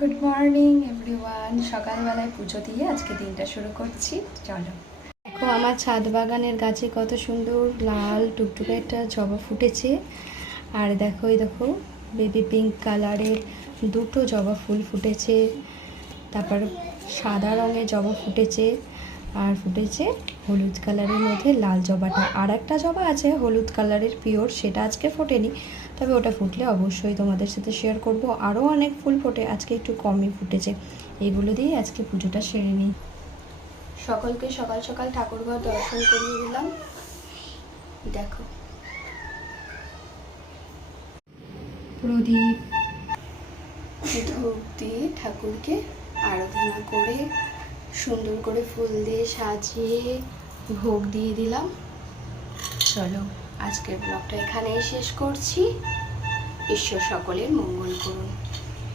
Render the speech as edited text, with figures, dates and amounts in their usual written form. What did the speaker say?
Good morning everyone. সকালবেলায় পুজো দিয়ে আজকে দিনটা শুরু করছি। চলো, দেখো আমার ছাদ বাগানের গাছে কত সুন্দর লাল টুকটুকে একটা জবা ফুটেছে। আর দেখো, এই দেখো বেবি পিঙ্ক কালারের দুটো জবা ফুল ফুটেছে। তারপর সাদা রঙের জবা ফুটেছে, আর ফুটেছে হলুদ কালারের মধ্যে লাল জবাটা। আর একটা জবা আছে হলুদ কালারের পিওর, সেটা আজকে ফোটেনি, তবে ওটা ফুটলে অবশ্যই তোমাদের সাথে শেয়ার করব। আরও অনেক ফুল ফোটে, আজকে একটু কমই ফুটেছে। এগুলো দিয়ে আজকে পুজোটা সেরে নিই। সকলকে সকাল সকাল ঠাকুরঘর দর্শন করিয়ে দিলাম। দেখো, প্রদীপ ধূপ দিয়ে ঠাকুরকে আরাধনা করে সুন্দর করে ফুল দিয়ে সাজিয়ে ভোগ দিয়ে দিলাম। চলো, আজকের ব্লগটা এখানেই শেষ করছি। ঈশ্বর সকলের মঙ্গল করুন।